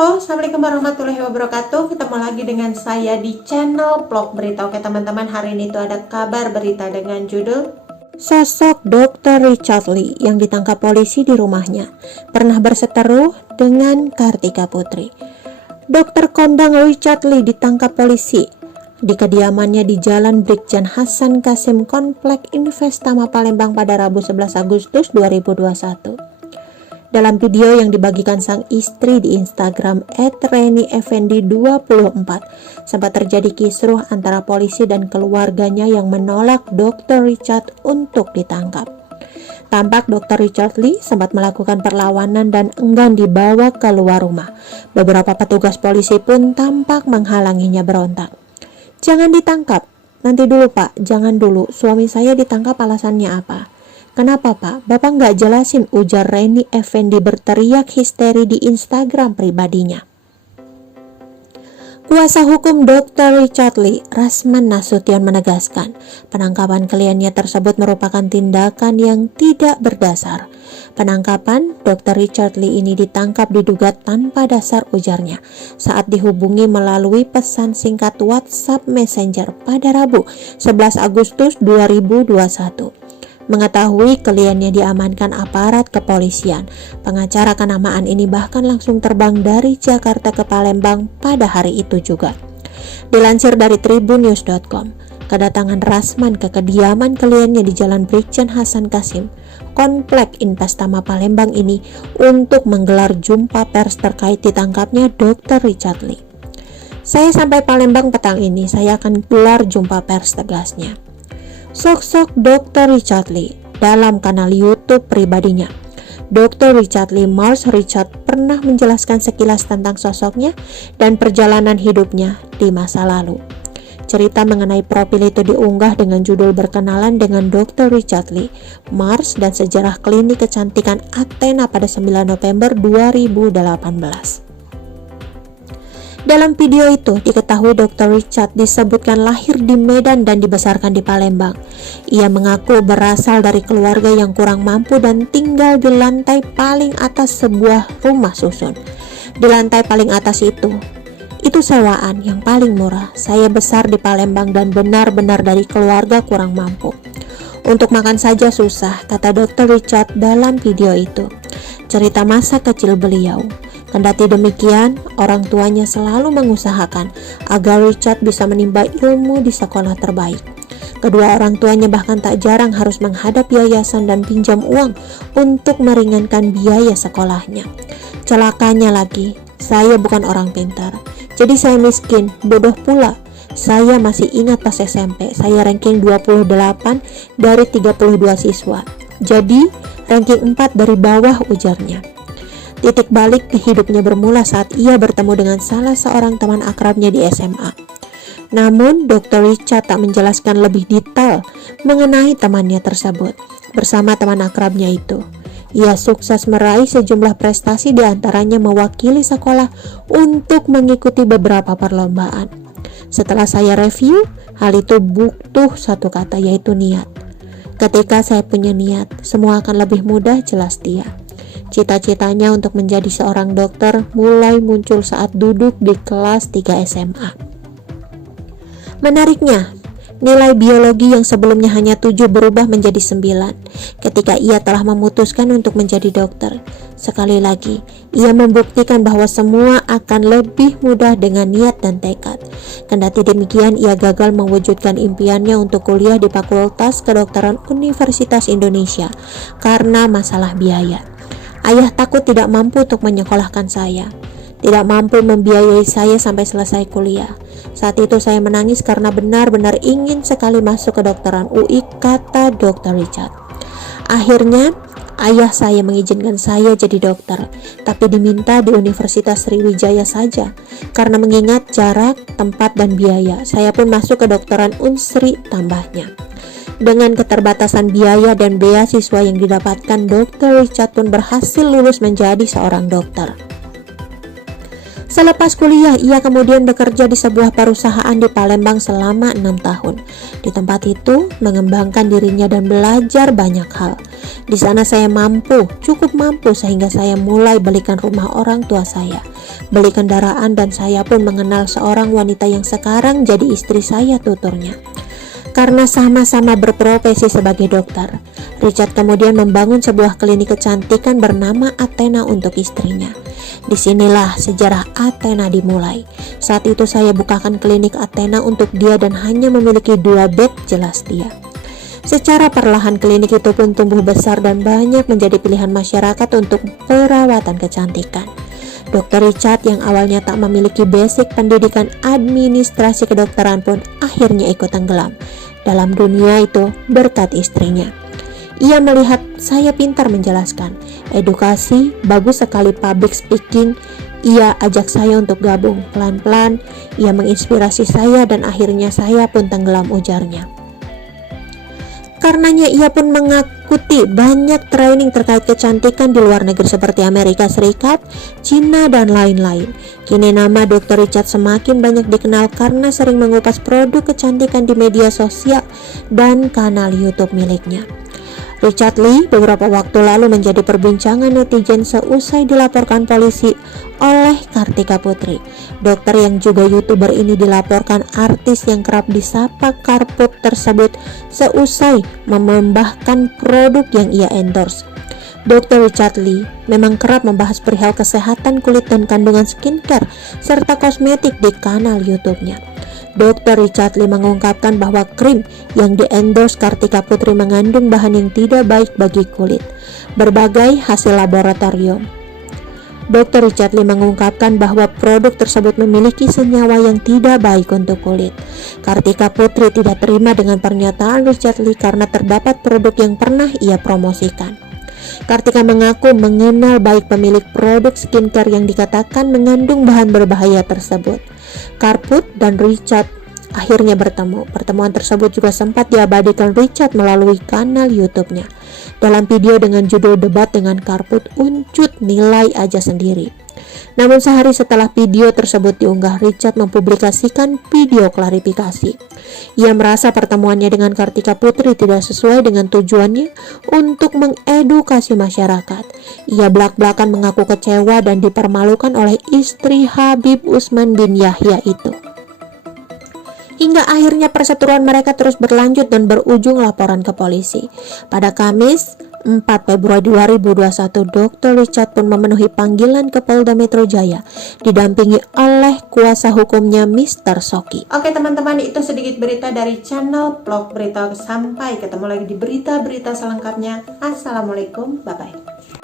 Halo, Assalamualaikum warahmatullahi wabarakatuh. Ketemu lagi dengan saya di channel Vlog Berita. Oke teman-teman, hari ini tuh ada kabar berita dengan judul Sosok Dr. Richard Lee yang ditangkap polisi di rumahnya pernah berseteru dengan Kartika Putri. Dr. kondang Richard Lee ditangkap polisi di kediamannya di Jalan Brigjen Hasan Kasim, Komplek Investama Palembang pada Rabu 11 Agustus 2021. Dalam video yang dibagikan sang istri di Instagram @reni_effendi24, sempat terjadi kisruh antara polisi dan keluarganya yang menolak Dr. Richard untuk ditangkap. Tampak Dr. Richard Lee sempat melakukan perlawanan dan enggan dibawa keluar rumah. Beberapa petugas polisi pun tampak menghalanginya berontak. "Jangan ditangkap, nanti dulu Pak, jangan dulu, suami saya ditangkap alasannya apa?" "Kenapa Pak? Bapak nggak jelasin," ujar Reni Effendi berteriak histeri di Instagram pribadinya. Kuasa hukum Dr. Richard Lee, Rasman Nasution, menegaskan penangkapan kliennya tersebut merupakan tindakan yang tidak berdasar. Penangkapan Dr. Richard Lee ini ditangkap diduga tanpa dasar, ujarnya, saat dihubungi melalui pesan singkat WhatsApp Messenger pada Rabu 11 Agustus 2021. Mengetahui kliennya diamankan aparat kepolisian, pengacara kenamaan ini bahkan langsung terbang dari Jakarta ke Palembang pada hari itu juga. Dilansir dari tribunnews.com, kedatangan Rasman ke kediaman kliennya di Jalan Brigjen Hasan Kasim, Komplek Investama Palembang ini untuk menggelar jumpa pers terkait ditangkapnya Dr. Richard Lee. "Saya sampai Palembang petang ini, saya akan gelar jumpa pers," tegasnya. Sosok Dr. Richard Lee dalam kanal YouTube pribadinya. Dr. Richard Lee Mars Richard pernah menjelaskan sekilas tentang sosoknya dan perjalanan hidupnya di masa lalu. Cerita mengenai profil itu diunggah dengan judul "Berkenalan dengan Dr. Richard Lee Mars dan Sejarah Klinik Kecantikan Athena" pada 9 November 2018. Dalam video itu diketahui Dr. Richard disebutkan lahir di Medan dan dibesarkan di Palembang. Ia mengaku berasal dari keluarga yang kurang mampu dan tinggal di lantai paling atas sebuah rumah susun. Di lantai paling atas itu sewaan yang paling murah. "Saya besar di Palembang dan benar-benar dari keluarga kurang mampu. Untuk makan saja susah," kata Dr. Richard dalam video itu. Cerita masa kecil beliau. Kendati demikian, orang tuanya selalu mengusahakan agar Richard bisa menimba ilmu di sekolah terbaik. Kedua orang tuanya bahkan tak jarang harus menghadap yayasan dan pinjam uang untuk meringankan biaya sekolahnya. Celakanya lagi, saya bukan orang pintar, jadi saya miskin, bodoh pula. Saya masih ingat pas SMP, saya ranking 28 dari 32 siswa. Jadi, ranking 4 dari bawah, ujarnya. Titik balik ke hidupnya bermula saat ia bertemu dengan salah seorang teman akrabnya di SMA. Namun, Dr. Richard tak menjelaskan lebih detail mengenai temannya tersebut. Bersama teman akrabnya itu, ia sukses meraih sejumlah prestasi, diantaranya mewakili sekolah untuk mengikuti beberapa perlombaan. Setelah saya review, hal itu butuh satu kata, yaitu niat. Ketika saya punya niat, semua akan lebih mudah, jelas dia. Cita-citanya untuk menjadi seorang dokter mulai muncul saat duduk di kelas 3 SMA. Menariknya, nilai biologi yang sebelumnya hanya 7 berubah menjadi 9 ketika ia telah memutuskan untuk menjadi dokter. Sekali lagi, ia membuktikan bahwa semua akan lebih mudah dengan niat dan tekad. Kendati demikian, ia gagal mewujudkan impiannya untuk kuliah di Fakultas Kedokteran Universitas Indonesia karena masalah biaya. "Ayah takut tidak mampu untuk menyekolahkan saya, tidak mampu membiayai saya sampai selesai kuliah. Saat itu saya menangis karena benar-benar ingin sekali masuk ke kedokteran UI," kata Dr. Richard. "Akhirnya, ayah saya mengizinkan saya jadi dokter, tapi diminta di Universitas Sriwijaya saja. Karena mengingat jarak, tempat, dan biaya, saya pun masuk ke kedokteran Unsri," tambahnya. Dengan keterbatasan biaya dan beasiswa yang didapatkan, Dr. Richard pun berhasil lulus menjadi seorang dokter. Selepas kuliah, ia kemudian bekerja di sebuah perusahaan di Palembang selama 6 tahun. Di tempat itu, mengembangkan dirinya dan belajar banyak hal. Di sana saya cukup mampu sehingga saya mulai belikan rumah orang tua saya, beli kendaraan, dan saya pun mengenal seorang wanita yang sekarang jadi istri saya, tuturnya. Karena sama-sama berprofesi sebagai dokter, Richard kemudian membangun sebuah klinik kecantikan bernama Athena untuk istrinya. Disinilah sejarah Athena dimulai. Saat itu saya bukakan klinik Athena untuk dia dan hanya memiliki 2 bed, jelas dia. Secara perlahan klinik itu pun tumbuh besar dan banyak menjadi pilihan masyarakat untuk perawatan kecantikan. Dr. Richard yang awalnya tak memiliki basic pendidikan administrasi kedokteran pun akhirnya ikut tenggelam dalam dunia itu berkat istrinya. Ia melihat saya pintar menjelaskan, edukasi, bagus sekali public speaking. Ia ajak saya untuk gabung. Pelan-pelan ia menginspirasi saya dan akhirnya saya pun tenggelam, ujarnya. Karenanya ia pun mengikuti banyak training terkait kecantikan di luar negeri seperti Amerika Serikat, Cina, dan lain-lain. Kini nama Dr. Richard semakin banyak dikenal karena sering mengupas produk kecantikan di media sosial dan kanal YouTube miliknya. Richard Lee beberapa waktu lalu menjadi perbincangan netizen seusai dilaporkan polisi oleh Kartika Putri. Dokter yang juga YouTuber ini dilaporkan artis yang kerap disapa Karput tersebut seusai memembahkan produk yang ia endorse. Dr. Richard Lee memang kerap membahas perihal kesehatan kulit dan kandungan skincare serta kosmetik di kanal YouTube-nya. Dr. Richard Lee mengungkapkan bahwa krim yang di-endorse Kartika Putri mengandung bahan yang tidak baik bagi kulit. Berbagai hasil laboratorium. Dr. Richard Lee mengungkapkan bahwa produk tersebut memiliki senyawa yang tidak baik untuk kulit. Kartika Putri tidak terima dengan pernyataan Richard Lee karena terdapat produk yang pernah ia promosikan. Kartika mengaku mengenal baik pemilik produk skincare yang dikatakan mengandung bahan berbahaya tersebut. Karput dan Richard akhirnya bertemu. Pertemuan tersebut juga sempat diabadikan Richard melalui kanal YouTube-nya. Dalam video dengan judul Debat dengan Karput, uncut nilai aja sendiri. Namun sehari setelah video tersebut diunggah, Richard mempublikasikan video klarifikasi. Ia merasa pertemuannya dengan Kartika Putri tidak sesuai dengan tujuannya untuk mengedukasi masyarakat. Ia belak-belakan mengaku kecewa dan dipermalukan oleh istri Habib Usman bin Yahya itu. Hingga akhirnya perseteruan mereka terus berlanjut dan berujung laporan ke polisi. Pada Kamis 4 Februari 2021, Dr. Richard pun memenuhi panggilan ke Polda Metro Jaya, didampingi oleh kuasa hukumnya Mr. Soki. Oke teman-teman, itu sedikit berita dari channel Vlog Berita. Sampai ketemu lagi di berita-berita selengkapnya. Assalamualaikum, bye-bye.